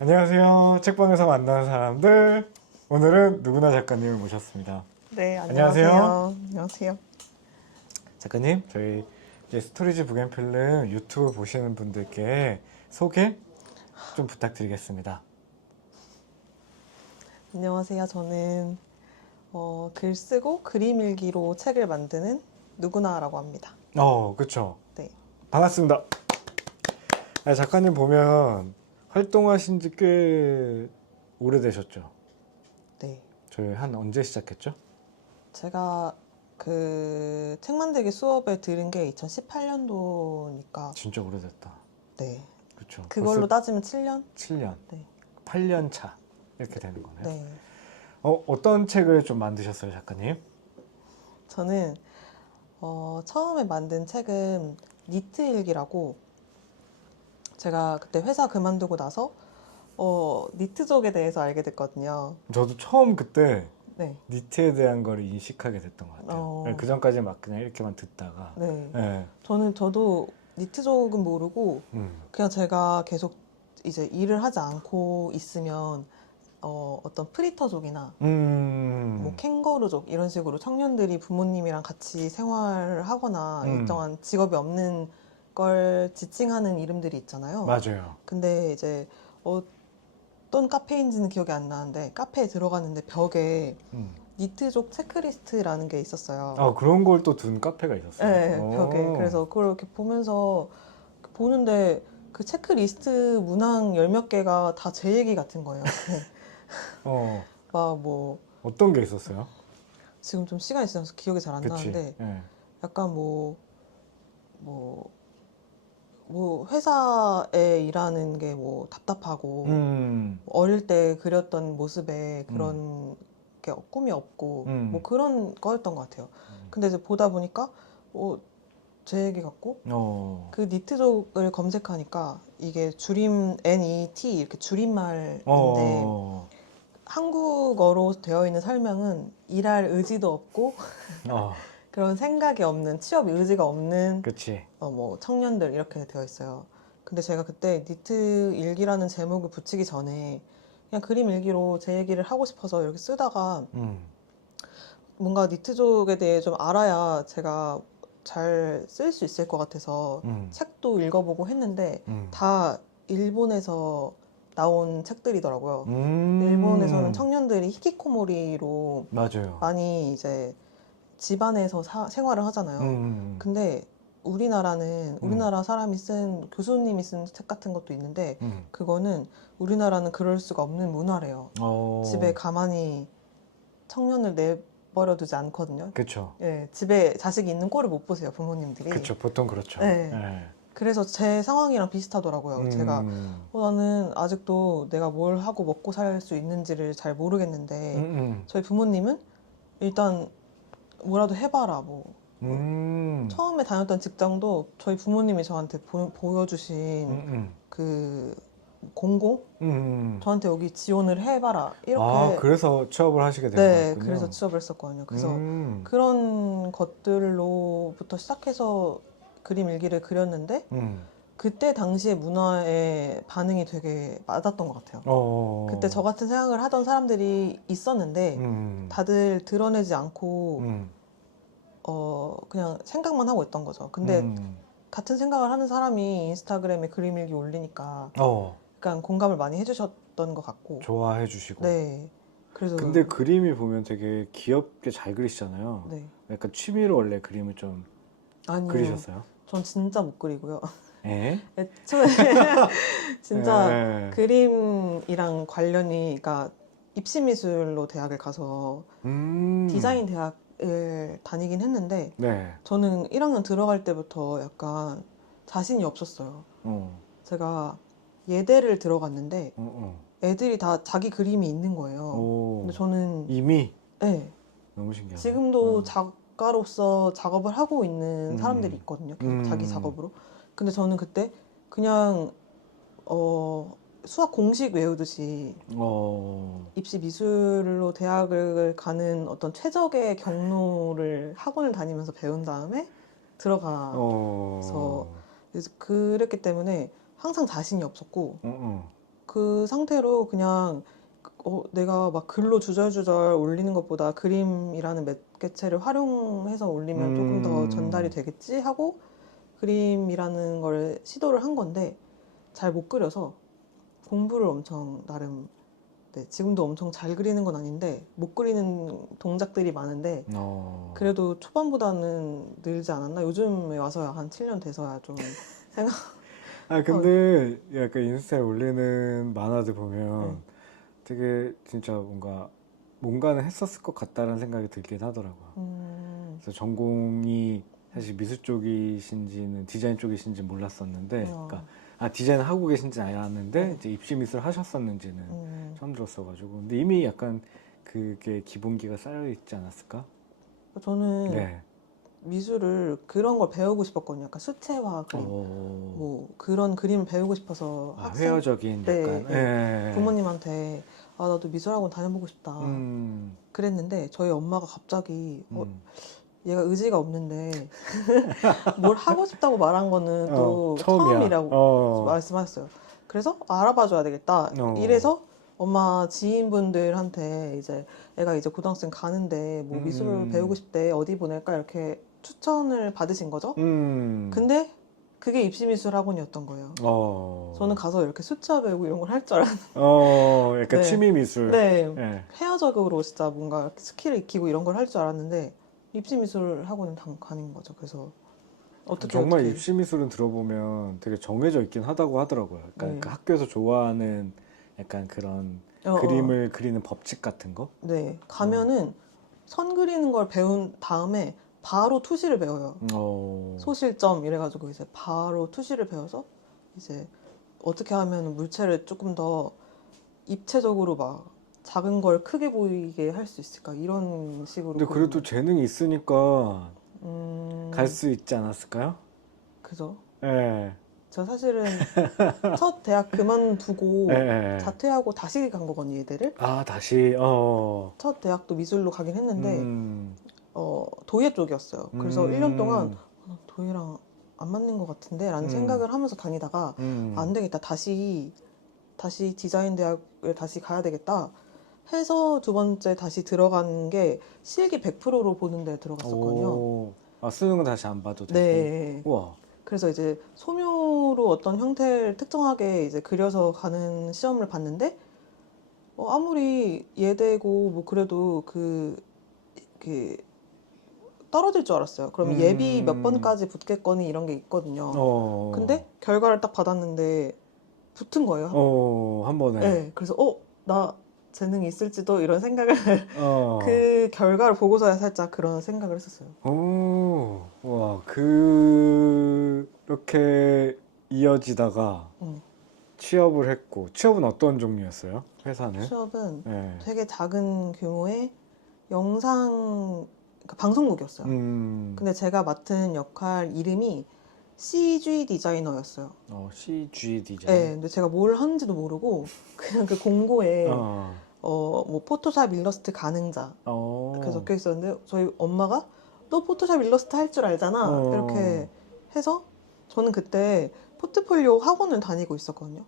안녕하세요. 책방에서 만나는 사람들. 오늘은 누구나 작가님을 모셨습니다. 네, 안녕하세요. 안녕하세요. 안녕하세요. 작가님, 저희 이제 스토리지 북앤필름 유튜브 보시는 분들께 소개 좀 부탁드리겠습니다. 안녕하세요. 저는 글 쓰고 그림 일기로 책을 만드는 누구나라고 합니다. 그쵸. 네, 반갑습니다. 작가님 보면 활동하신 지 꽤 오래되셨죠? 네. 저희 한 언제 시작했죠? 제가 그 책 만들기 수업에 들은 게 2018년도니까 진짜 오래됐다. 네. 그쵸. 그걸로 벌써 따지면 7년? 7년, 네. 8년 차 이렇게 되는 거네요. 네. 어떤 책을 좀 만드셨어요, 작가님? 저는 처음에 만든 책은 니트 일기라고 제가 그때 회사 그만두고 나서 니트족에 대해서 알게 됐거든요. 저도 처음 그때 네. 니트에 대한 걸 인식하게 됐던 것 같아요. 어, 그 전까지 막 그냥 이렇게만 듣다가. 네. 네. 저도 니트족은 모르고 그냥 제가 계속 이제 일을 하지 않고 있으면 어떤 프리터족이나 뭐 캥거루족 이런 식으로 청년들이 부모님이랑 같이 생활을 하거나 일정한 직업이 없는 걸 지칭하는 이름들이 있잖아요. 맞아요. 근데 이제 어떤 카페인지는 기억이 안 나는데 카페에 들어갔는데 벽에 니트족 체크리스트라는 게 있었어요. 그런 걸 또 둔 카페가 있었어요. 네, 벽에. 그래서 그걸 이렇게 보면서 보는데 그 체크리스트 문항 열 몇 개가 다 제 얘기 같은 거예요. 어, 막 뭐 어떤 게 있었어요? 지금 좀 시간이 지나서 기억이 잘 안 그치. 나는데 예. 약간 뭐 회사에 일하는 게 뭐 답답하고 어릴 때 그렸던 모습에 그런 게 꿈이 없고 뭐 그런 거였던 것 같아요. 근데 이제 보다 보니까 제 얘기 같고 그 니트족을 검색하니까 이게 줄임 NET 이렇게 줄임말인데 한국어로 되어 있는 설명은 일할 의지도 없고 그런 생각이 없는 취업 의지가 없는 그치. 뭐 청년들 이렇게 되어 있어요. 근데 제가 그때 니트 일기라는 제목을 붙이기 전에 그냥 그림 일기로 제 얘기를 하고 싶어서 이렇게 쓰다가 뭔가 니트족에 대해 좀 알아야 제가 잘 쓸 수 있을 것 같아서 책도 읽어보고 했는데 다 일본에서 나온 책들이더라고요. 일본에서는 청년들이 히키코모리로 맞아요. 많이 이제 집안에서 생활을 하잖아요. 근데 우리나라는 우리나라 사람이 쓴 교수님이 쓴 책 같은 것도 있는데 그거는 우리나라는 그럴 수가 없는 문화래요. 집에 가만히 청년을 내버려 두지 않거든요. 그쵸. 예, 집에 자식이 있는 꼴을 못 보세요, 부모님들이. 그쵸. 보통 그렇죠. 네. 예. 그래서 제 상황이랑 비슷하더라고요. 제가 나는 아직도 내가 뭘 하고 먹고 살 수 있는지를 잘 모르겠는데 저희 부모님은 일단 뭐라도 해봐라 뭐 처음에 다녔던 직장도 저희 부모님이 저한테 보여주신 그 공고 저한테 여기 지원을 해봐라 이렇게 그래서 취업을 하시게 된 네, 거였군요. 그래서 취업을 했었거든요. 그래서 그런 것들로부터 시작해서 그림 일기를 그렸는데 그때 당시의 문화에 반응이 되게 맞았던 것 같아요. 그때 저 같은 생각을 하던 사람들이 있었는데 다들 드러내지 않고 그냥 생각만 하고 있던 거죠. 근데 같은 생각을 하는 사람이 인스타그램에 그림 일기 올리니까 약간 공감을 많이 해주셨던 것 같고 좋아해 주시고. 네. 그래서 근데 그림이 보면 되게 귀엽게 잘 그리시잖아요. 네. 약간 취미로 원래 그림을 좀 아니요. 그리셨어요? 전 진짜 못 그리고요. 에? 애초에 진짜 에. 그림이랑 관련이 그러니까 입시미술로 대학을 가서 디자인 대학을 다니긴 했는데 네. 저는 1학년 들어갈 때부터 약간 자신이 없었어요. 제가 예대를 들어갔는데 애들이 다 자기 그림이 있는 거예요. 근데 저는 이미? 네, 너무 신기하네. 지금도 작가로서 작업을 하고 있는 사람들이 있거든요. 계속 자기 작업으로. 근데 저는 그때 그냥 수학 공식 외우듯이 입시 미술로 대학을 가는 어떤 최적의 경로를 학원을 다니면서 배운 다음에 들어가서 그랬기 때문에 항상 자신이 없었고 그 상태로 그냥 내가 막 글로 주절주절 올리는 것보다 그림이라는 매개체를 활용해서 올리면 조금 더 전달이 되겠지 하고 그림이라는 걸 시도를 한 건데 잘 못 그려서 공부를 엄청 나름 네, 지금도 엄청 잘 그리는 건 아닌데 못 그리는 동작들이 많은데 그래도 초반보다는 늘지 않았나? 요즘에 와서야 한 7년 돼서야 좀 생각 아 근데 약간 인스타에 올리는 만화들 보면 되게 진짜 뭔가는 했었을 것 같다는 생각이 들긴 하더라고요. 그래서 전공이 사실 미술 쪽이신지는 디자인 쪽이신지 몰랐었는데, 그러니까 디자인 하고 계신지는 알았는데 이제 입시 미술 하셨었는지는 처음 들었어가지고, 근데 이미 약간 그게 기본기가 쌓여 있지 않았을까? 저는 네. 미술을 그런 걸 배우고 싶었거든요. 약간 수채화 그림, 뭐 그런 그림을 배우고 싶어서 학생 회화적인 때 약간. 부모님한테 나도 미술학원 다녀보고 싶다 그랬는데 저희 엄마가 갑자기 얘가 의지가 없는데 뭘 하고 싶다고 말한 거는 또 처음이야. 처음이라고 말씀하셨어요. 그래서 알아봐 줘야 되겠다. 이래서 엄마 지인분들한테 이제 애가 이제 고등학생 가는데 뭐 미술을 배우고 싶대 어디 보낼까 이렇게 추천을 받으신 거죠. 근데 그게 입시미술 학원이었던 거예요. 저는 가서 이렇게 수채화 배우고 이런 걸 할 줄 알았는데 약간 네. 취미 미술. 네. 회화적으로 진짜 뭔가 스킬을 익히고 이런 걸 할 줄 알았는데 입시미술 학원은 가는 거죠. 그래서 정말 입시 미술은 들어보면 되게 정해져 있긴 하다고 하더라고요. 그러니까 그 학교에서 좋아하는 약간 그런 그림을 그리는 법칙 같은 거? 네. 가면은 선 그리는 걸 배운 다음에 바로 투시를 배워요. 소실점 이래가지고 이제 바로 투시를 배워서 이제 어떻게 하면 물체를 조금 더 입체적으로 막 작은 걸 크게 보이게 할 수 있을까 이런 식으로. 근데 그래도 재능이 있으니까 갈 음, 수 있지 않았을까요? 그죠. 예. 저 사실은 첫 대학 그만두고 예. 자퇴하고 다시 간 거거든요, 얘들을. 다시, 첫 대학도 미술로 가긴 했는데 도예 쪽이었어요. 그래서 1년 동안 도예랑 안 맞는 것 같은데 라는 생각을 하면서 다니다가 안 되겠다. 다시 디자인 대학을 다시 가야 되겠다 해서 두 번째 다시 들어간 게 실기 100%로 보는 데 들어갔었거든요. 수능은 다시 안 봐도 되고. 네. 우와. 그래서 이제 소묘로 어떤 형태를 특정하게 이제 그려서 가는 시험을 봤는데 아무리 예대고 뭐 그래도 그 떨어질 줄 알았어요. 그럼 예비 몇 번까지 붙겠거니 이런 게 있거든요. 근데 결과를 딱 받았는데 붙은 거예요. 한 번에. 네. 그래서 나 재능이 있을지도 이런 생각을 그 결과를 보고서야 살짝 그런 생각을 했었어요. 와, 그렇게 이어지다가 취업을 했고, 취업은 어떤 종류였어요? 회사는? 취업은 네. 되게 작은 규모의 그러니까 방송국이었어요. 근데 제가 맡은 역할 이름이 CG 디자이너였어요. CG 디자인. 네, 근데 제가 뭘 하는지도 모르고 그냥 그 공고에 뭐 포토샵 일러스트 가능자 이렇게 적혀 있었는데 저희 엄마가 너 포토샵 일러스트 할 줄 알잖아 이렇게 해서 저는 그때 포트폴리오 학원을 다니고 있었거든요.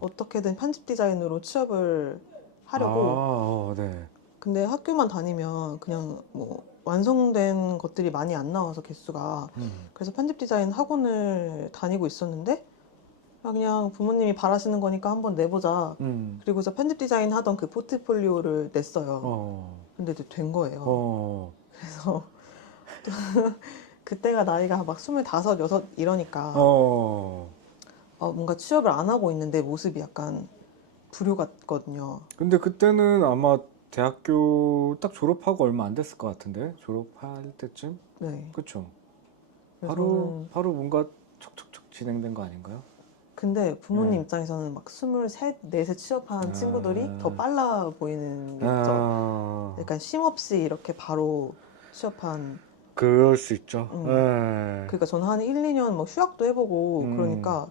어떻게든 편집 디자인으로 취업을 하려고. 네. 근데 학교만 다니면 그냥 뭐 완성된 것들이 많이 안 나와서 개수가. 그래서 편집 디자인 학원을 다니고 있었는데 그냥 부모님이 바라시는 거니까 한번 내보자. 그리고서 편집 디자인 하던 그 포트폴리오를 냈어요. 근데 이제 된 거예요. 그래서 그때가 나이가 막 25, 6 이러니까 뭔가 취업을 안 하고 있는데 모습이 약간 불효 같거든요. 근데 그때는 아마 대학교 딱 졸업하고 얼마 안 됐을 것 같은데? 졸업할 때쯤? 네. 그쵸? 저는 바로 뭔가 척척척 진행된 거 아닌가요? 근데 부모님 네. 입장에서는 막 23, 4세 취업한 친구들이 더 빨라 보이는 게 있죠. 약간 쉼 없이 이렇게 바로 취업한. 그럴 수 있죠. 그러니까 저는 한 1, 2년 뭐 휴학도 해보고 그러니까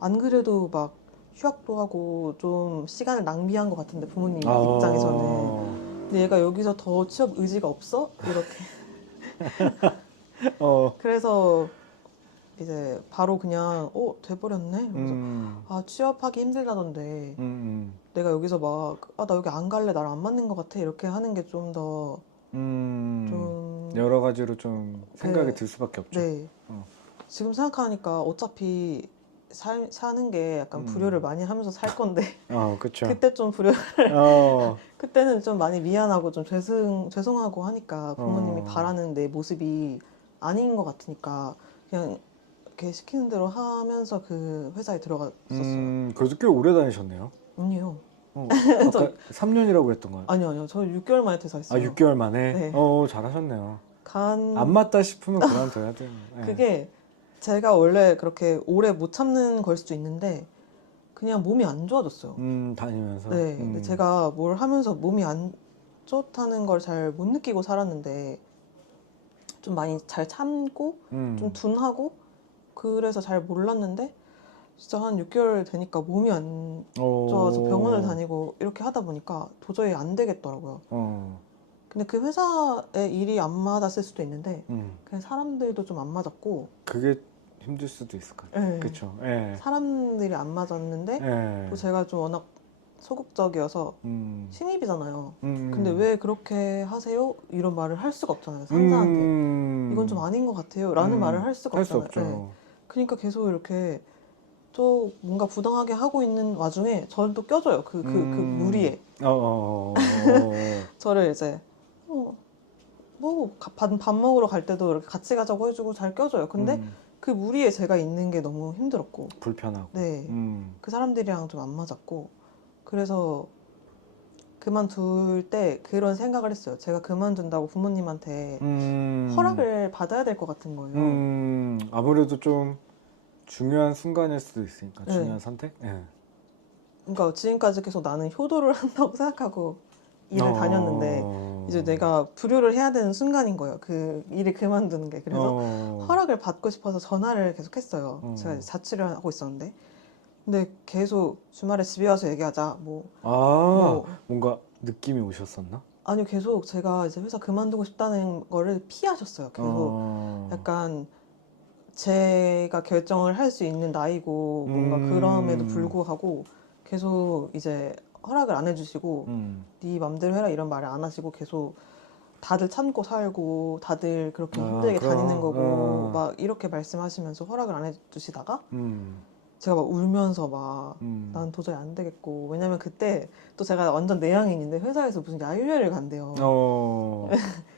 안 그래도 막 휴학도 하고 좀 시간을 낭비한 것 같은데 부모님 입장에서는. 근데 얘가 여기서 더 취업 의지가 없어? 이렇게. 그래서 이제 바로 그냥 돼버렸네. 그래서 아 취업하기 힘들다던데 내가 여기서 막 나 여기 안 갈래, 나랑 안 맞는 것 같아 이렇게 하는 게 좀 더 좀 여러 가지로 좀 생각이 네, 들 수밖에 없죠. 네. 지금 생각하니까 어차피 사는 게 약간 불효를 많이 하면서 살 건데 그쵸. 그때 좀 어, 그때는 좀 많이 미안하고 좀 죄송하고 하니까 부모님이 어. 바라는 내 모습이 아닌 것 같으니까 그냥 이렇게 시키는 대로 하면서 그 회사에 들어갔었어요. 그래도 꽤 오래 다니셨네요. 아니요. 아까 3년이라고 했던 거예요. 아니요. 저 6개월 만에 아, 퇴사했어요. 6개월 만에? 네. 잘하셨네요. 간 안 맞다 싶으면 그만둬야 돼요. 네. 그게 제가 원래 그렇게 오래 못 참는 걸 수도 있는데 그냥 몸이 안 좋아졌어요. 다니면서. 네. 근데 제가 뭘 하면서 몸이 안 좋다는 걸 잘 못 느끼고 살았는데 좀 많이 잘 참고 좀 둔하고 그래서 잘 몰랐는데 진짜 한 6개월 되니까 몸이 안 좋아서 병원을 다니고 이렇게 하다 보니까 도저히 안 되겠더라고요. 근데 그 회사의 일이 안 맞았을 수도 있는데 그냥 사람들도 좀 안 맞았고 그게 힘들 수도 있을 것 같아요. 네. 그쵸. 예. 사람들이 안 맞았는데 예. 또 제가 좀 워낙 소극적이어서 신입이잖아요. 근데 왜 그렇게 하세요? 이런 말을 할 수가 없잖아요. 상사한테. 이건 좀 아닌 것 같아요. 라는 말을 할 수가 할 수 없잖아요. 없죠. 그러니까 계속 이렇게 또 뭔가 부당하게 하고 있는 와중에 저를 또 껴줘요. 그 무리에. 저를 이제, 밥 먹으러 갈 때도 이렇게 같이 가자고 해주고 잘 껴줘요. 근데 그 무리에 제가 있는 게 너무 힘들었고. 불편하고. 네. 그 사람들이랑 좀 안 맞았고. 그래서 그만둘 때 그런 생각을 했어요. 제가 그만둔다고 부모님한테 허락을 받아야 될 것 같은 거예요. 아무래도 좀 중요한 순간일 수도 있으니까. 네. 중요한 선택? 예. 그러니까 지금까지 계속 나는 효도를 한다고 생각하고 일을 다녔는데 이제 내가 불효를 해야 되는 순간인 거예요. 그 일을 그만두는 게. 그래서 허락을 받고 싶어서 전화를 계속 했어요. 제가 이제 자취를 하고 있었는데. 근데 계속 주말에 집에 와서 얘기하자. 뭔가 느낌이 오셨었나? 아니요, 계속 제가 이제 회사 그만두고 싶다는 거를 피하셨어요. 계속 약간 제가 결정을 할 수 있는 나이고 뭔가 그럼에도 불구하고 계속 이제 허락을 안 해주시고 네 맘대로 해라 이런 말을 안 하시고 계속 다들 참고 살고 다들 그렇게 힘들게 다니는 거고 막 이렇게 말씀하시면서 허락을 안 해주시다가 제가 막 울면서 막 난 도저히 안 되겠고 왜냐면 그때 또 제가 완전 내향인인데 회사에서 무슨 야유회를 간대요.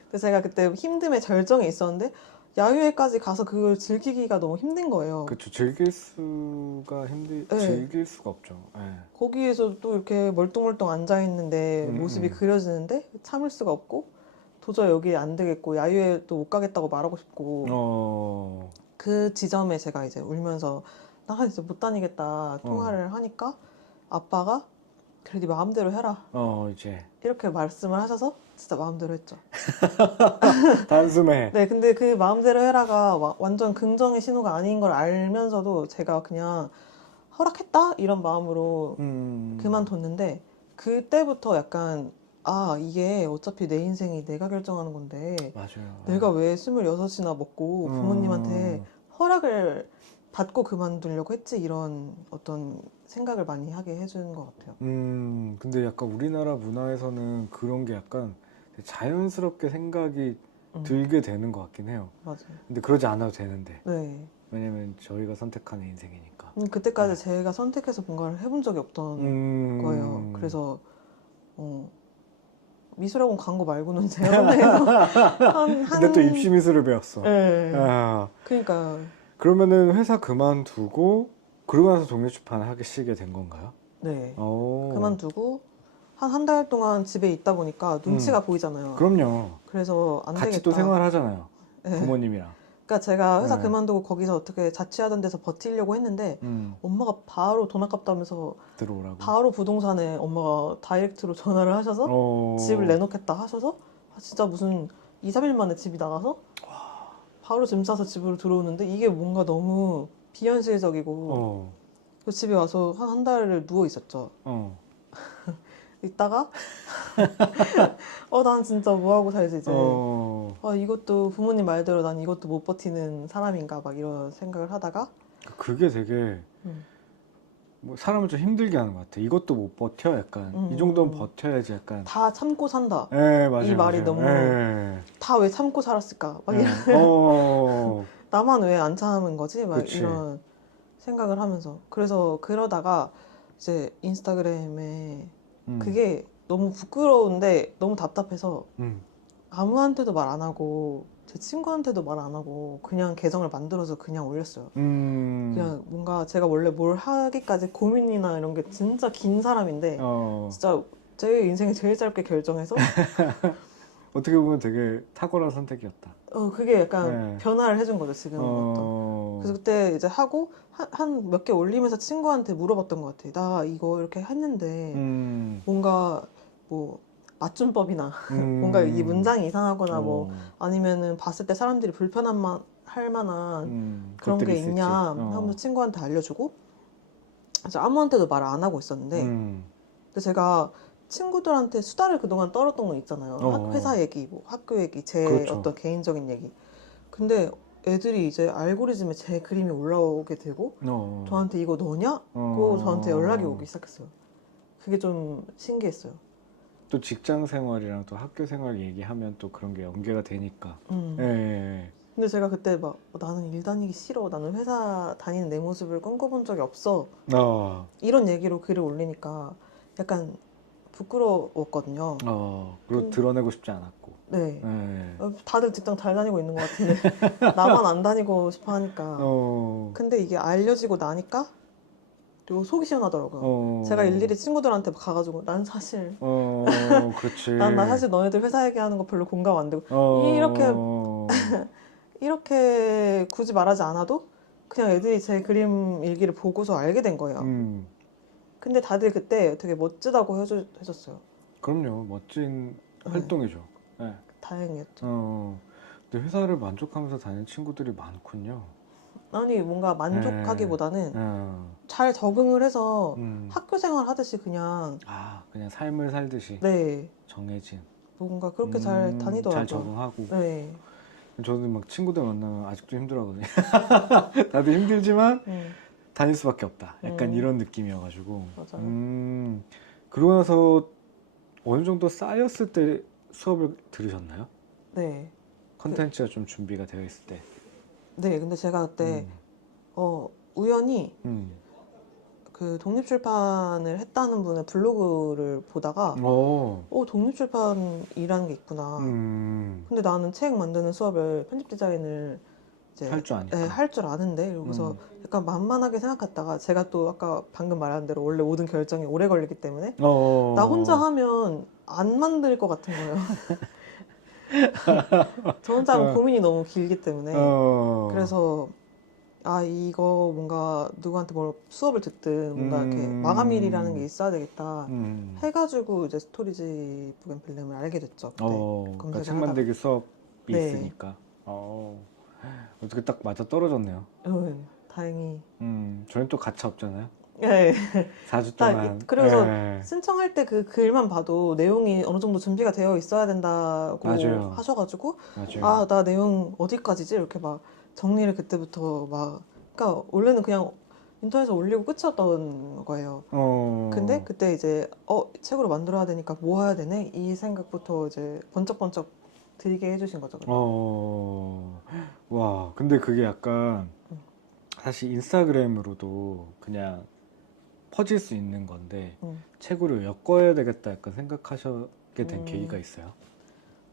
그래서 제가 그때 힘듦의 절정에 있었는데 야유회까지 가서 그걸 즐기기가 너무 힘든 거예요. 그쵸. 즐길 수가 네. 즐길 수가 없죠. 예. 거기에서 또 이렇게 멀뚱멀뚱 앉아 있는데 모습이 그려지는데 참을 수가 없고 도저히 여기 안 되겠고 야유회 또 못 가겠다고 말하고 싶고 그 지점에 제가 이제 울면서 나 이제 못 다니겠다 통화를 하니까 아빠가 그래 네 마음대로 해라 이제. 이렇게 말씀을 하셔서 진짜 마음대로 했죠. 단숨에. 네, 근데 그 마음대로 해라가 완전 긍정의 신호가 아닌 걸 알면서도 제가 그냥 허락했다? 이런 마음으로 그만뒀는데 그때부터 약간 이게 어차피 내 인생이 내가 결정하는 건데 맞아요. 내가 왜 26이나 먹고 부모님한테 허락을 받고 그만두려고 했지 이런 어떤 생각을 많이 하게 해주는 것 같아요. 근데 약간 우리나라 문화에서는 그런 게 약간 자연스럽게 생각이 들게 되는 것 같긴 해요. 맞아요. 근데 그러지 않아도 되는데. 네. 왜냐면 저희가 선택하는 인생이니까. 그때까지 제가 선택해서 뭔가를 해본 적이 없던 거예요. 그래서 미술학원 간 거 말고는 제 현대에서 근데 또 입시 미술을 배웠어. 네. 그러니까 그러면은 회사 그만두고 그러고 나서 독립출판을 하시게 된 건가요? 네. 그만두고 한 달 동안 집에 있다 보니까 눈치가 보이잖아요. 그럼요. 그래서 안 같이 되겠다. 또 생활하잖아요. 네. 부모님이랑. 그러니까 제가 회사 네. 그만두고 거기서 어떻게 자취하던 데서 버티려고 했는데 엄마가 바로 돈 아깝다면서 들어오라고. 바로 부동산에 엄마가 다이렉트로 전화를 하셔서 집을 내놓겠다 하셔서 진짜 무슨 2, 3일 만에 집이 나가서 바로 짐 싸서 집으로 들어오는데 이게 뭔가 너무 비현실적이고 그 집에 와서 한 달을 누워 있었죠. 있다가 난 진짜 뭐 하고 살지 이제 아, 이것도 부모님 말대로 난 이것도 못 버티는 사람인가 막 이런 생각을 하다가 그게 되게 뭐 사람을 좀 힘들게 하는 것 같아. 이것도 못 버텨 약간 이 정도는 버텨야지 약간. 다 참고 산다. 예, 맞아요, 이 말이 맞아요. 너무 예. 다 왜 참고 살았을까? 막 예. 나만 왜 안 참은 거지? 막 그치. 이런 생각을 하면서 그래서 그러다가 이제 인스타그램에 그게 너무 부끄러운데 너무 답답해서 아무한테도 말 안 하고 제 친구한테도 말 안 하고 그냥 계정을 만들어서 그냥 올렸어요. 그냥 뭔가 제가 원래 뭘 하기까지 고민이나 이런 게 진짜 긴 사람인데 진짜 제 인생에 제일 짧게 결정해서 어떻게 보면 되게 탁월한 선택이었다. 그게 약간 네. 변화를 해준 거죠, 지금 어떤. 그래서 그때 이제 하고 한 몇 개 올리면서 친구한테 물어봤던 것 같아. 나 이거 이렇게 했는데 뭔가 뭐 맞춤법이나 뭔가 이 문장이 이상하거나 뭐 아니면은 봤을 때 사람들이 할 만한 그런 게 있냐 하면서 친구한테 알려주고 그래서 아무한테도 말을 안 하고 있었는데 근데 제가 친구들한테 수다를 그동안 떨었던 거 있잖아요. 회사 얘기, 뭐 학교 얘기, 제 그렇죠. 어떤 개인적인 얘기. 근데 애들이 이제 알고리즘에 제 그림이 올라오게 되고 저한테 이거 너냐? 고 저한테 연락이 오기 시작했어요. 그게 좀 신기했어요. 또 직장 생활이랑 또 학교 생활 얘기하면 또 그런 게 연계가 되니까. 예. 근데 제가 그때 막 나는 일 다니기 싫어. 나는 회사 다니는 내 모습을 꿈꿔본 적이 없어. 이런 얘기로 글을 올리니까 약간 부끄러웠거든요. 그리고 드러내고 싶지 않았고. 네. 다들 직장 잘 다니고 있는 것 같은데 나만 안 다니고 싶어 하니까. 근데 이게 알려지고 나니까 또 속이 시원하더라고요. 제가 일일이 친구들한테 가가지고 난 사실 그렇지. 나 사실 너네들 회사 얘기하는 거 별로 공감 안 되고 이렇게 굳이 말하지 않아도 그냥 애들이 제 그림 일기를 보고서 알게 된 거예요. 근데 다들 그때 되게 멋지다고 해줬어요. 그럼요. 멋진 활동이죠. 네. 다행이었죠. 근데 회사를 만족하면서 다니는 친구들이 많군요. 아니 뭔가 만족하기보다는 잘 적응을 해서 학교 생활 하듯이 그냥 그냥 삶을 살듯이 네 정해진 뭔가 그렇게 잘 다니더라고요. 잘 적응하고. 네. 저도 막 친구들 만나면 아직도 힘들어하거든요. 다들 힘들지만 다닐 수밖에 없다. 약간 이런 느낌이어가지고. 맞아요. 그러고 나서 어느 정도 쌓였을 때 수업을 들으셨나요? 네. 컨텐츠가 좀 준비가 되어 있을 때. 네, 근데 제가 그때 우연히 그 독립출판을 했다는 분의 블로그를 보다가 독립출판이라는 게 있구나. 근데 나는 책 만드는 수업을 편집 디자인을 이제 할 줄 아니까. 할 줄 아는데 그래서 약간 만만하게 생각했다가 제가 또 아까 방금 말한 대로 원래 모든 결정이 오래 걸리기 때문에 나 혼자 하면 안 만들 것 같은 거예요. 저 혼자 하면 고민이 너무 길기 때문에 그래서 이거 뭔가 누구한테 뭘 수업을 듣든 뭔가 이렇게 마감일이라는 게 있어야 되겠다 해가지고 이제 스토리지 북앤필름을 알게 됐죠. 그때 그러니까 책 만들기 수업이 있으니까. 어떻게 딱 맞아 떨어졌네요. 다행히. 저희는 또 가차 없잖아요. 네. 4주 동안. 그래서 신청할 때 그 글만 봐도 내용이 어느 정도 준비가 되어 있어야 된다고 맞아요. 하셔가지고 맞아요. 나 내용 어디까지지? 이렇게 막 정리를 그때부터 막 그러니까 원래는 그냥 인터넷에 올리고 끝이었던 거예요. 근데 그때 이제 책으로 만들어야 되니까 뭐 해야 되네? 이 생각부터 이제 번쩍번쩍 들게 해주신 거죠. 와, 근데 그게 약간 사실 인스타그램으로도 그냥 퍼질 수 있는 건데 책으로 엮어야 되겠다 약간 생각하시게 된 계기가 있어요?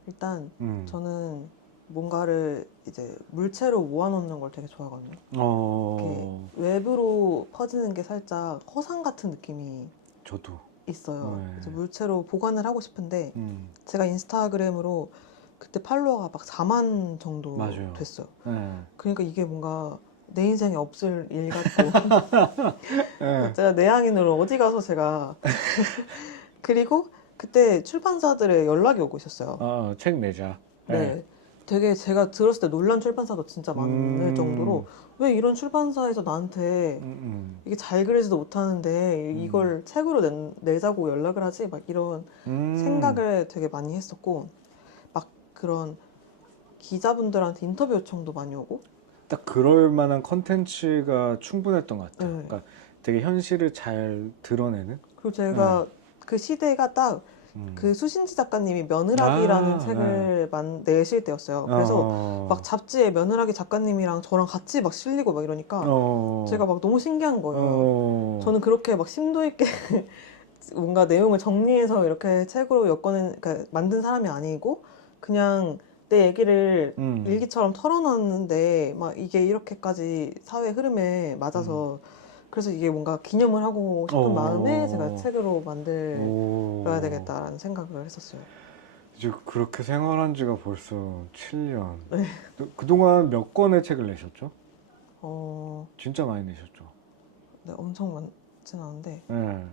일단 저는 뭔가를 이제 물체로 모아놓는 걸 되게 좋아하거든요. 이렇게 외부로 퍼지는 게 살짝 허상 같은 느낌이 저도 있어요. 그래서 물체로 보관을 하고 싶은데 제가 인스타그램으로 그때 팔로워가 막 4만 정도 맞아요. 됐어요. 네. 그러니까 이게 뭔가 내 인생에 없을 일 같고 제가 내향인으로 어디 가서 제가 그리고 그때 출판사들의 연락이 오고 있었어요. 책 내자. 네. 되게 제가 들었을 때 놀란 출판사도 진짜 많을 정도로 왜 이런 출판사에서 나한테 이게 잘 그리지도 못하는데 이걸 책으로 내자고 연락을 하지? 막 이런 생각을 되게 많이 했었고 막 그런 기자분들한테 인터뷰 요청도 많이 오고. 딱 그럴 만한 컨텐츠가 충분했던 것 같아요. 네. 그러니까 되게 현실을 잘 드러내는. 그리고 제가 그 시대가 딱 그 음. 수신지 작가님이 며느라기라는 아, 책을 내실 때였어요. 그래서 어, 막 잡지에 며느라기 작가님이랑 저랑 같이 막 실리고 막 이러니까 어, 제가 막 너무 신기한 거예요. 어, 저는 그렇게 막 심도 있게 뭔가 내용을 정리해서 이렇게 책으로 그러니까 만든 사람이 아니고 그냥 내 얘기를 일기처럼 털어놨는데 막 이게 이렇게까지 사회 흐름에 맞아서 그래서 이게 뭔가 기념을 하고 싶은 마음에 제가 책으로 만들어야 되겠다라는 생각을 했었어요. 이제 그렇게 생활한 지가 벌써 7년. 네. 그동안 몇 권의 책을 내셨죠? 어, 진짜 많이 내셨죠? 네, 엄청 많진 않은데 네.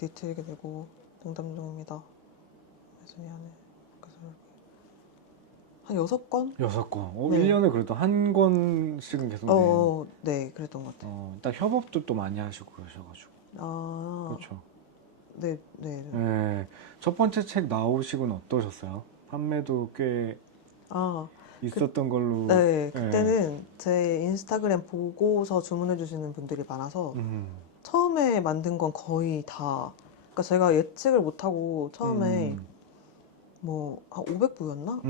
니트 읽게 되고 농담 중입니다. 그래서 미안해. 그래서 한 6권? 6권. 네. 1년에 그래도 한 권씩은 계속 내는. 네, 그랬던 것 같아요. 딱 협업도 또 많이 하시고 그러셔가지고. 아, 그렇죠. 네, 네. 네. 첫 번째 책 나오시고는 어떠셨어요? 판매도 꽤 아, 있었던 걸로. 네, 그때는 제 인스타그램 보고서 주문해 주시는 분들이 많아서 처음에 만든 건 거의 다, 그러니까 제가 예측을 못하고 처음에 뭐 한 500부였나?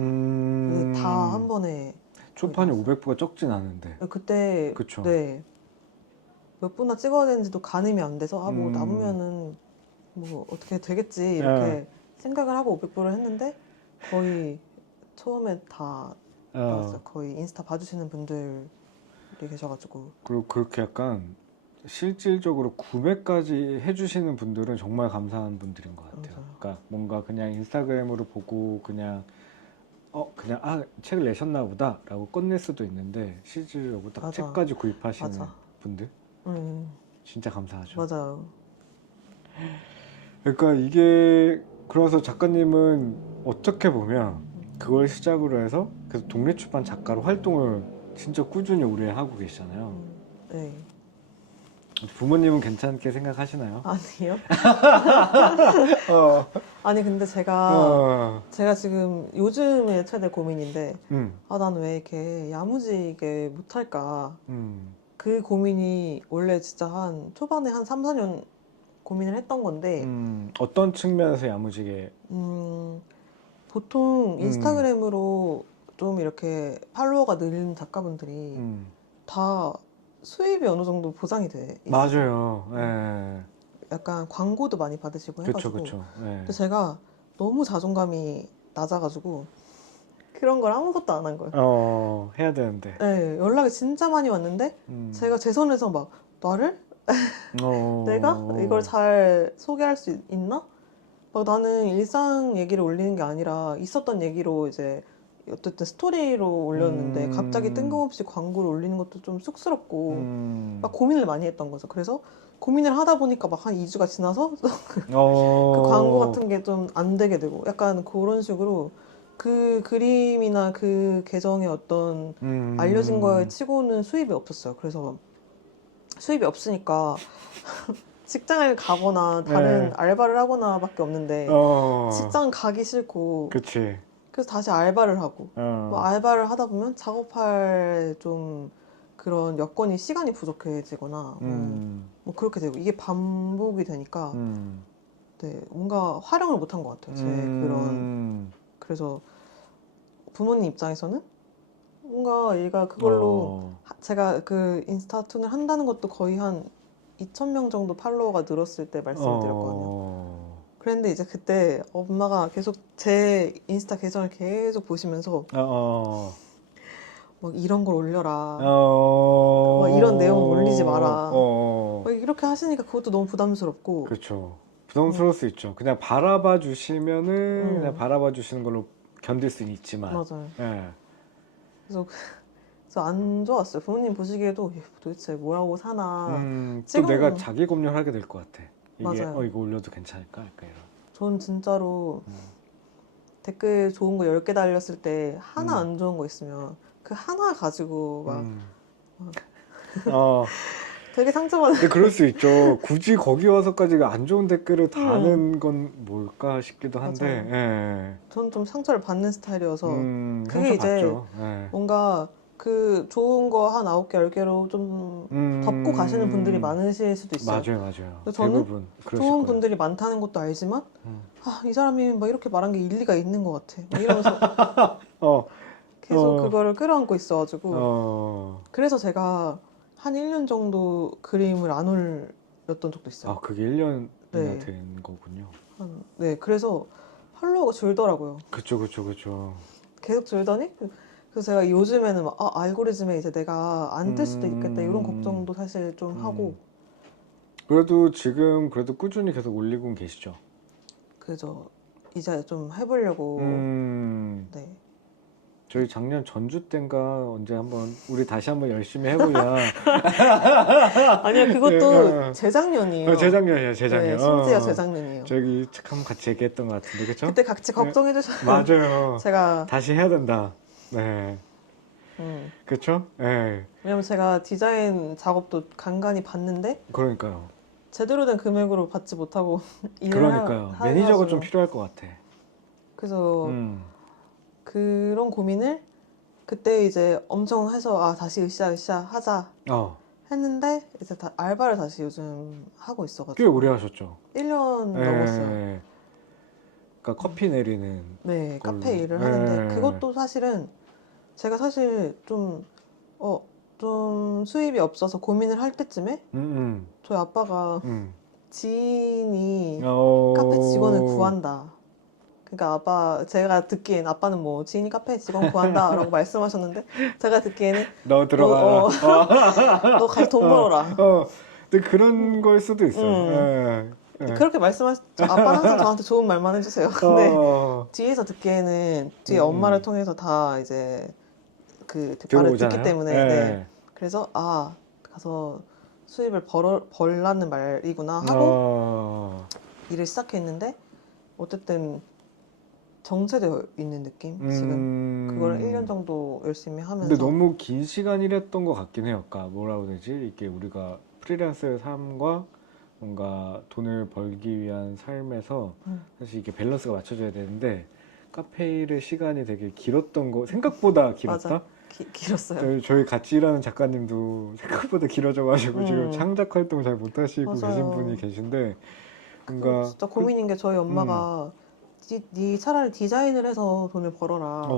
다 한 번에 초판이 거의 나왔어요. 500부가 적진 않은데. 그때 그쵸. 네, 몇 부나 찍어야 되는지도 가늠이 안 돼서 뭐 음. 남으면은 뭐 어떻게 되겠지 네. 이렇게 생각을 하고 500부를 했는데 거의 처음에 다 나왔어요. 거의 인스타 봐주시는 분들이 계셔가지고. 그리고 그렇게 약간 실질적으로 구매까지 해주시는 분들은 정말 감사한 분들인 것 같아요. 맞아요. 그러니까 뭔가 그냥 인스타그램으로 보고 그냥 책을 내셨나 보다라고 끝낼 수도 있는데 실질적으로 딱 맞아. 책까지 구입하시는 맞아. 분들 진짜 감사하죠. 맞아요. 그러니까 이게 그래서 작가님은 어떻게 보면 그걸 시작으로 해서 계속 독립출판 작가로 활동을 진짜 꾸준히 오래 하고 계시잖아요. 네. 부모님은 괜찮게 생각하시나요? 아니요. 어, 아니 근데 어, 제가 지금 요즘의 최대 고민인데 음, 난 왜 이렇게 야무지게 못할까? 음, 그 고민이 원래 진짜 한 초반에 한 3, 4년 고민을 했던 건데 어떤 측면에서 야무지게, 보통 음, 인스타그램으로 좀 이렇게 팔로워가 늘는 작가분들이 다 수입이 어느 정도 보장이 돼 있으세요. 맞아요. 예, 약간 광고도 많이 받으시고 그쵸, 해가지고. 그쵸. 예. 근데 제가 너무 자존감이 낮아가지고 그런 걸 아무것도 안 한 거예요. 해야 되는데. 네, 연락이 진짜 많이 왔는데 제가 제 손에서 막 나를? 내가 이걸 잘 소개할 수 있나? 막 나는 일상 얘기를 올리는 게 아니라 있었던 얘기로 이제 어쨌든 스토리로 올렸는데 갑자기 뜬금없이 광고를 올리는 것도 좀 쑥스럽고 막 고민을 많이 했던 거죠. 그래서 고민을 하다 보니까 막 한 2주가 지나서 그 광고 같은 게 좀 안 되게 되고 약간 그런 식으로 그 그림이나 그 계정의 어떤 알려진 거에 치고는 수입이 없었어요. 그래서 수입이 없으니까 직장을 가거나 다른 알바를 하거나밖에 없는데 직장 가기 싫고 그치. 그래서 다시 알바를 하고 뭐 알바를 하다 보면 작업할 좀 그런 여건이 시간이 부족해지거나 뭐 그렇게 되고 이게 반복이 되니까 네, 뭔가 활용을 못한 것 같아요. 제 그런 그래서 부모님 입장에서는 뭔가 얘가 그걸로 제가 그 인스타툰을 한다는 것도 거의 한 2,000명 정도 팔로워가 늘었을 때 말씀을 드렸거든요. 그랬는데 이제 그때 엄마가 계속 제 인스타 계정을 계속 보시면서 막 이런 걸 올려라. 막 이런 내용 올리지 마라. 막 이렇게 하시니까 그것도 너무 부담스럽고. 그렇죠. 부담스러울 수 있죠. 그냥 바라봐 주시면은 그냥 바라봐 주시는 걸로 견딜 수는 있지만. 맞아요. 예. 그래서 안 좋았어요. 부모님 보시기에도 얘 도대체 뭐라고 사나. 또 지금 내가 자기 검열하게 될 것 같아. 이게 맞아요. 이거 올려도 괜찮을까? 약간 이런. 전 진짜로 댓글 좋은 거 10개 달렸을 때 하나 안 좋은 거 있으면 그 하나 가지고 막 되게 상처받는. 근데 그럴 수 있죠. 굳이 거기 와서까지 안 좋은 댓글을 다는 건 뭘까 싶기도 한데, 예. 저는 좀 상처를 받는 스타일이어서 그게 상처 이제 받죠. 예. 뭔가 그 좋은 거 한 9개, 10개로 좀 덮고 가시는 분들이 많으실 수도 있어요. 맞아요, 맞아요. 근데 저는 대부분 그러실 좋은 거예요. 분들이 많다는 것도 알지만 음. 아, 이 사람이 막 이렇게 말한 게 일리가 있는 것 같아. 막 이러면서 어, 계속 어, 그거를 끌어안고 있어가지고 어. 그래서 제가 한 1년 정도 그림을 안 올렸던 적도 있어요. 아, 그게 1년이나 네. 된 거군요. 네, 그래서 팔로워가 줄더라고요. 그쵸, 그쵸, 그쵸. 계속 줄더니 그래서 제가 요즘에는 막 알고리즘에 이제 내가 안 뜰 수도 있겠다 이런 걱정도 사실 좀 하고 그래도 지금 그래도 꾸준히 계속 올리고 계시죠? 그래서 이제 좀 해보려고 네. 저희 작년 전주 땐가 언제 한번 우리 다시 한번 열심히 해보자. 아니요, 그것도 재작년이에요. 재작년이에요, 재작년. 네, 심지어 재작년이에요. 저희 한번 같이 얘기했던 것 같은데, 그쵸? 그때 같이 걱정해 주셔서 맞아요. 제가 다시 해야 된다. 네. 그쵸? 네. 왜냐면 제가 디자인 작업도 간간히 봤는데 그러니까요. 제대로 된 금액으로 받지 못하고 일을 그러니까요. 매니저가 좀 해가지고 필요할 것 같아. 그래서 그런 고민을 그때 이제 엄청 해서 다시 으쌰으쌰 하자 했는데 이제 알바를 다시 요즘 하고 꽤 있어가지고 오래 하셨죠? 1년 넘었어요. 그러니까 커피 내리는 네, 걸로. 카페 일을 하는데 그것도 사실은 제가 사실 좀 수입이 없어서 고민을 할 때쯤에 저희 아빠가 지인이 카페 직원을 구한다. 그러니까 제가 듣기엔 아빠는 뭐 지인이 카페 직원 구한다라고 말씀하셨는데 제가 듣기에는 너 들어가라. 너 가서 돈 벌어라. 근데 그런 걸 수도 있어요. 그렇게 아빠는 항상 저한테 좋은 말만 해주세요. 근데 뒤에서 듣기에는 뒤에 엄마를 통해서 다 이제 그 말을 듣기 들어오잖아요. 때문에 네. 그래서 가서 수입을 벌라는 말이구나 하고 일을 시작했는데 어쨌든 정체되어 있는 느낌? 지금 그걸 1년 정도 열심히 하면서 근데 너무 긴 시간 일했던 것 같긴 해요. 그러니까 뭐라고 해야 되지? 이게 우리가 프리랜서의 삶과 뭔가 돈을 벌기 위한 삶에서 사실 이게 밸런스가 맞춰져야 되는데 카페 일의 시간이 되게 길었던 거 생각보다 길었다? 맞아. 길었어요. 저희 같이 일하는 작가님도 생각보다 길어져가지고 지금 창작 활동 잘 못하시고 맞아요. 계신 분이 계신데 뭔가 진짜 고민인 게 저희 엄마가 네 차라리 디자인을 해서 돈을 벌어라.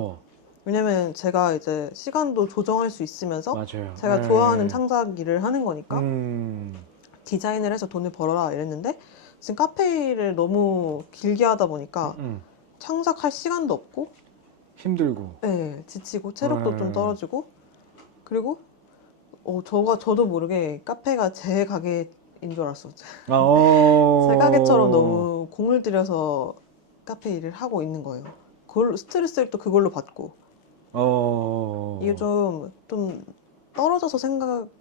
왜냐면 제가 이제 시간도 조정할 수 있으면서 맞아요. 제가 좋아하는 창작 일을 하는 거니까 디자인을 해서 돈을 벌어라 이랬는데 지금 카페 일을 너무 길게 하다 보니까 창작할 시간도 없고 힘들고 네, 지치고 체력도 좀 떨어지고 그리고 저도 모르게 카페가 제 가게인 줄 알았어. 제 가게처럼 너무 공을 들여서 카페 일을 하고 있는 거예요. 스트레스를 또 그걸로 받고 이게 좀 떨어져서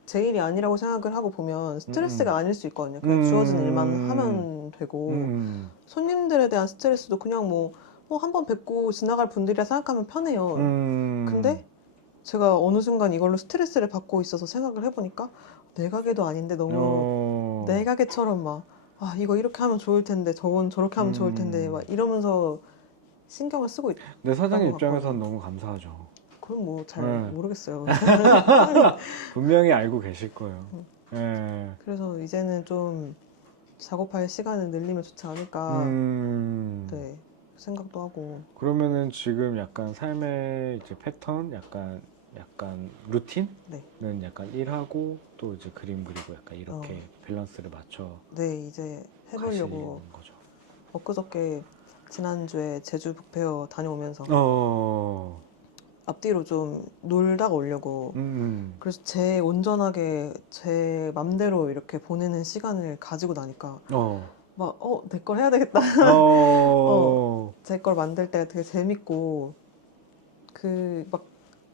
제 일이 아니라고 생각을 하고 보면 스트레스가 아닐 수 있거든요. 그냥 주어진 일만 하면 되고 손님들에 대한 스트레스도 그냥 뭐 한 번 뵙고 지나갈 분들이라 생각하면 편해요. 근데 제가 어느 순간 이걸로 스트레스를 받고 있어서 생각을 해보니까 내 가게도 아닌데 너무 내 가게처럼 막 이거 이렇게 하면 좋을 텐데 저건 저렇게 하면 좋을 텐데 막 이러면서 신경을 쓰고 있다. 내 사장님 입장에서는 너무 감사하죠. 그건 뭐 잘 모르겠어요. 분명히 알고 계실 거예요. 그래서 이제는 좀 작업할 시간을 늘리면 좋지 않을까 네, 생각도 하고. 그러면은 지금 약간 삶의 이제 패턴, 약간 루틴은 약간 일하고 또 이제 그림 그리고 약간 이렇게 밸런스를 맞춰 네, 이제 해보려고. 가시는 거죠. 엊그저께 지난주에 제주 북페어 다녀오면서 앞뒤로 좀 놀다가 오려고 그래서 온전하게 제 맘대로 이렇게 보내는 시간을 가지고 나니까 막 내 걸 해야 되겠다. 제 걸 만들 때가 되게 재밌고 막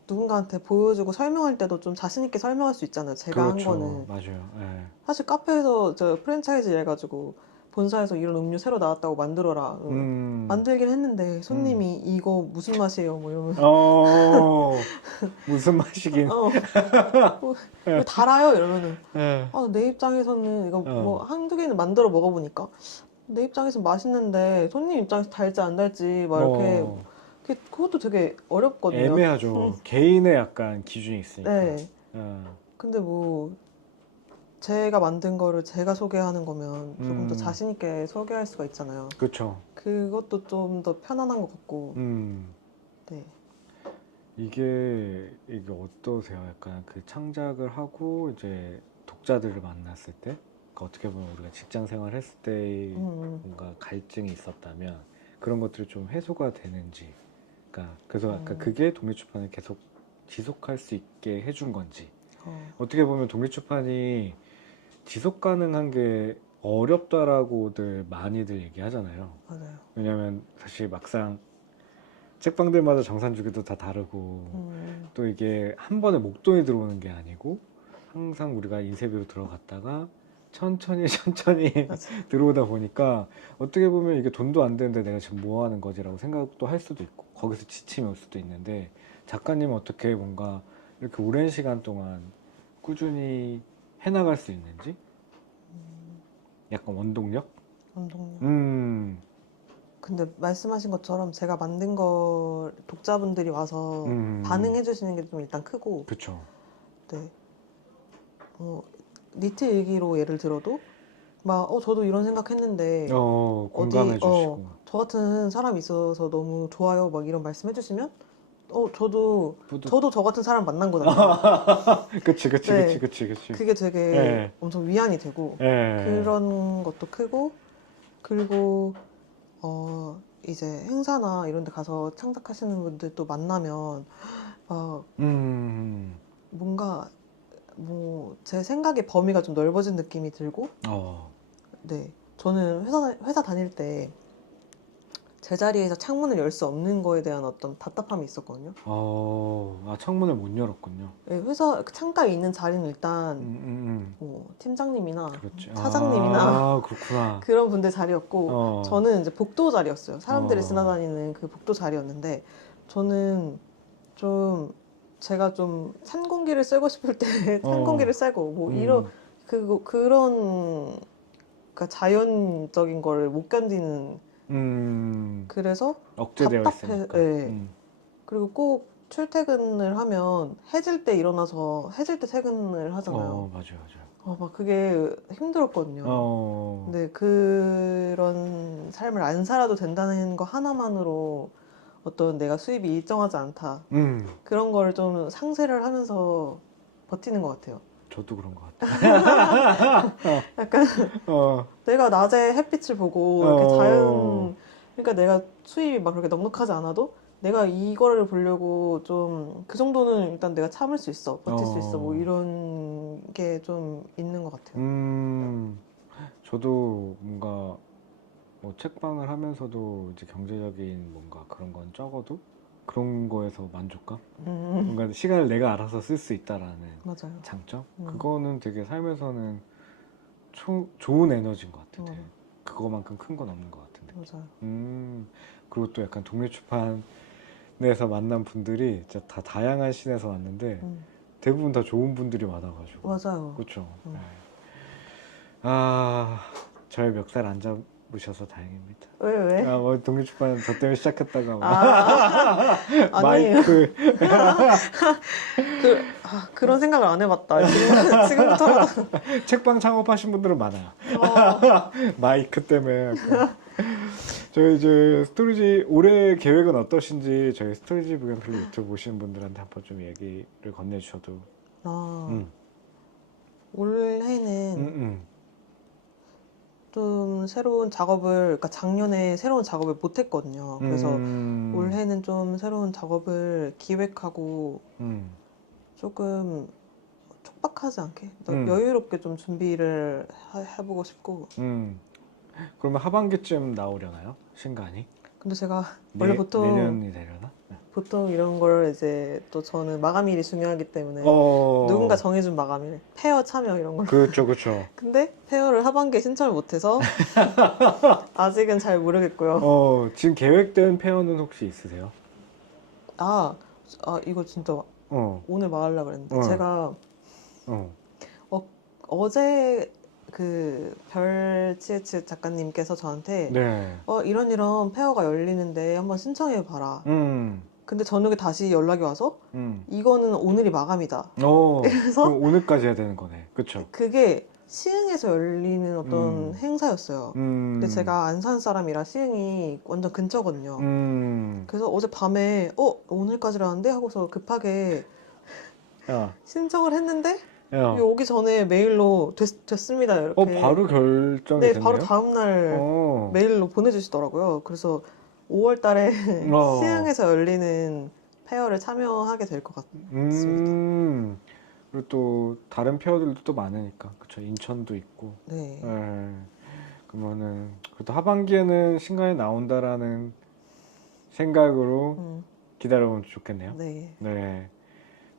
누군가한테 보여주고 설명할 때도 좀 자신 있게 설명할 수 있잖아요. 제가 한 거는. 맞아요. 사실 카페에서 저 프랜차이즈 해가지고 본사에서 이런 음료 새로 나왔다고 만들어라. 만들긴 했는데 손님이 이거 무슨 맛이에요? 뭐 이러면 무슨 맛이긴. 왜 달아요? 이러면은 예. 내 입장에서는 이거 뭐 한두 개는 만들어 먹어보니까 내 입장에서 맛있는데 손님 입장에서 달지 안 달지 막 이렇게 그것도 되게 어렵거든요. 애매하죠. 개인의 약간 기준이 있으니까. 네. 근데 뭐 제가 만든 거를 제가 소개하는 거면 조금 더 자신 있게 소개할 수가 있잖아요. 그렇죠. 그것도 좀 더 편안한 것 같고. 네. 이게 어떠세요? 약간 그 창작을 하고 이제 독자들을 만났을 때, 그러니까 어떻게 보면 우리가 직장 생활 했을 때 뭔가 갈증이 있었다면 그런 것들이 좀 해소가 되는지, 그러니까 그래서 약간 그게 독립출판을 계속 지속할 수 있게 해준 건지. 어떻게 보면 독립출판이 지속 가능한 게 어렵다라고들 많이들 얘기하잖아요. 맞아요. 왜냐면 사실 막상 책방들마다 정산 주기도 다 다르고 또 이게 한 번에 목돈이 들어오는 게 아니고 항상 우리가 인쇄비로 들어갔다가 천천히 들어오다 보니까 어떻게 보면 이게 돈도 안 되는데 내가 지금 뭐 하는 거지라고 생각도 할 수도 있고 거기서 지침이 올 수도 있는데, 작가님은 어떻게 뭔가 이렇게 오랜 시간 동안 꾸준히 해나갈 수 있는지? 약간 원동력? 근데 말씀하신 것처럼 제가 만든 걸 독자분들이 와서 반응해 주시는 게 좀 일단 크고. 그쵸. 네. 니트 일기로 예를 들어도 막 저도 이런 생각했는데 공감해 주시고. 저 같은 사람이 있어서 너무 좋아요 막 이런 말씀 해주시면 저도 저 같은 사람 만난 거잖아요. 그치. 네. 그게 되게 엄청 위안이 되고 그런 것도 크고, 그리고 이제 행사나 이런 데 가서 창작하시는 분들 또 만나면 뭔가 뭐 제 생각의 범위가 좀 넓어진 느낌이 들고. 네. 저는 회사 다닐 때 제자리에서 창문을 열 수 없는 거에 대한 어떤 답답함이 있었거든요. 창문을 못 열었군요. 네, 회사 창가에 있는 자리는 일단 뭐 팀장님이나 그렇지. 차장님이나 그렇구나. 그런 분들 자리였고 저는 이제 복도 자리였어요. 사람들이 지나다니는 그 복도 자리였는데 저는 좀 제가 좀 찬 공기를 쐬고 싶을 때 찬 공기를 쐬고 뭐 이런 그런 그러니까 자연적인 거를 못 견디는. 그래서 억제되어 답답해. 있으니까. 네. 그리고 꼭 출퇴근을 하면 해질 때 일어나서 해질 때 퇴근을 하잖아요. 맞아요. 막 그게 힘들었거든요. 근데 그런 삶을 안 살아도 된다는 거 하나만으로 어떤 내가 수입이 일정하지 않다. 그런 거를 좀 상쇄를 하면서 버티는 것 같아요. 저도 그런 것 같아요. 약간 내가 낮에 햇빛을 보고 이렇게 그러니까 내가 수입이 막 그렇게 넉넉하지 않아도 내가 이거를 보려고 좀 그 정도는 일단 내가 참을 수 있어, 버틸 수 있어, 뭐 이런 게 좀 있는 것 같아요. 저도 뭔가 뭐 책방을 하면서도 이제 경제적인 뭔가 그런 건 적어도 그런 거에서 만족감? 뭔가 시간을 내가 알아서 쓸 수 있다라는 맞아요. 장점? 그거는 되게 삶에서는 좋은 에너지인 것 같아요. 그거만큼 큰 건 없는 것 같은데. 맞아요. 그리고 또 약간 독립출판에서 만난 분들이 진짜 다 다양한 씬에서 왔는데 대부분 다 좋은 분들이 많아가지고. 맞아요. 그렇죠. 저의 멱살 안 잡으셔서 다행입니다. 왜? 뭐 독립출판 저 때문에 시작했다가 아니에요. 마이크 그런 생각을 안 해봤다. 지금부터. 책방 창업하신 분들은 많아요. 마이크 때문에. 약간. 저희 이제 스토리지 올해 계획은 어떠신지 저희 스토리지 부경필 유튜브 보시는 분들한테 한번 좀 얘기를 건네주셔도. 올해는 좀 새로운 작업을, 그러니까 작년에 새로운 작업을 못 했거든요. 그래서 올해는 좀 새로운 작업을 기획하고 조금 촉박하지 않게 여유롭게 좀 준비를 해보고 싶고. 그러면 하반기쯤 나오려나요? 신간이? 근데 제가 원래 보통 내년이 되려나? 보통 이런 걸 이제 또 저는 마감일이 중요하기 때문에 어, 누군가 정해준 마감일, 페어 참여 이런 걸. 그렇죠, 그렇죠. 근데 페어를 하반기에 신청을 못해서 아직은 잘 모르겠고요. 지금 계획된 페어는 혹시 있으세요? 아, 이거 진짜 어, 오늘 말하려고 그랬는데 어. 제가 어, 어제 그 별치에츠 작가님께서 저한테 네. 이런 페어가 열리는데 한번 신청해 봐라. 근데 저녁에 다시 연락이 와서 이거는 오늘이 마감이다. 그래서 그럼 오늘까지 해야 되는 거네. 그쵸? 그게 시흥에서 열리는 어떤 음. 행사였어요. 근데 제가 안산 사람이라 시흥이 완전 근처거든요. 그래서 어젯밤에 오늘까지라는데 하고서 급하게 야, 신청을 했는데 야. 오기 전에 메일로 됐습니다 이렇게. 바로 결정이 네, 됐네요? 바로 다음날 어, 메일로 보내주시더라고요. 그래서 5월 달에 어. 시흥에서 열리는 페어를 참여하게 될 것 같습니다. 그리고 또 다른 페어들도 또 많으니까. 그쵸? 인천도 있고. 네. 예. 그러면은 그래도 하반기에는 신간이 나온다라는 생각으로 음, 기다려보면 좋겠네요. 네. 네.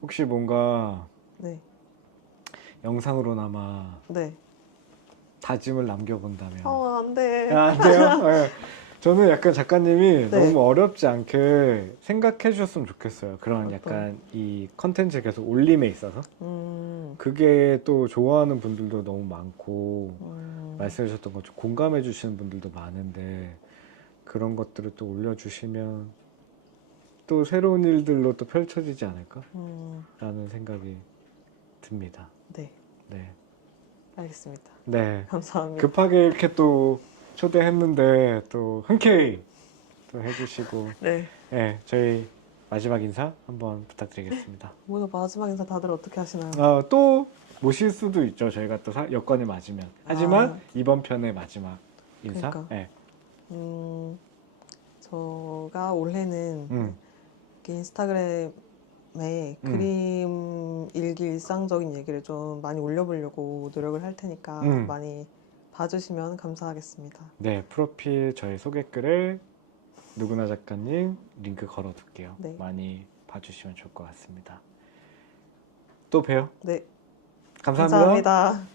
혹시 뭔가 네. 영상으로나마 네. 다짐을 남겨본다면. 안 돼. 안 돼요? 예. 저는 약간 작가님이 네. 너무 어렵지 않게 생각해 주셨으면 좋겠어요. 그런 약간 이 컨텐츠 계속 올림에 있어서. 그게 또 좋아하는 분들도 너무 많고, 말씀해 주셨던 것처럼 공감해 주시는 분들도 많은데, 그런 것들을 또 올려주시면 또 새로운 일들로 또 펼쳐지지 않을까? 라는 생각이 듭니다. 네. 네. 알겠습니다. 네. 감사합니다. 급하게 이렇게 또 초대했는데 또 흔쾌히 또 해주시고 네. 네, 저희 마지막 인사 한번 부탁드리겠습니다. 오늘 마지막 인사 다들 어떻게 하시나요? 또 모실 수도 있죠. 저희가 또 여건이 맞으면. 하지만 이번 편의 마지막 인사. 그러니까. 네. 제가 올해는 이렇게 인스타그램에 그림 일기 일상적인 얘기를 좀 많이 올려보려고 노력을 할 테니까 많이 봐주시면 감사하겠습니다. 네, 프로필 저희 소개글에 누구나 작가님 링크 걸어둘게요. 네. 많이 봐주시면 좋을 것 같습니다. 또 봬요. 네. 감사합니다. 감사합니다.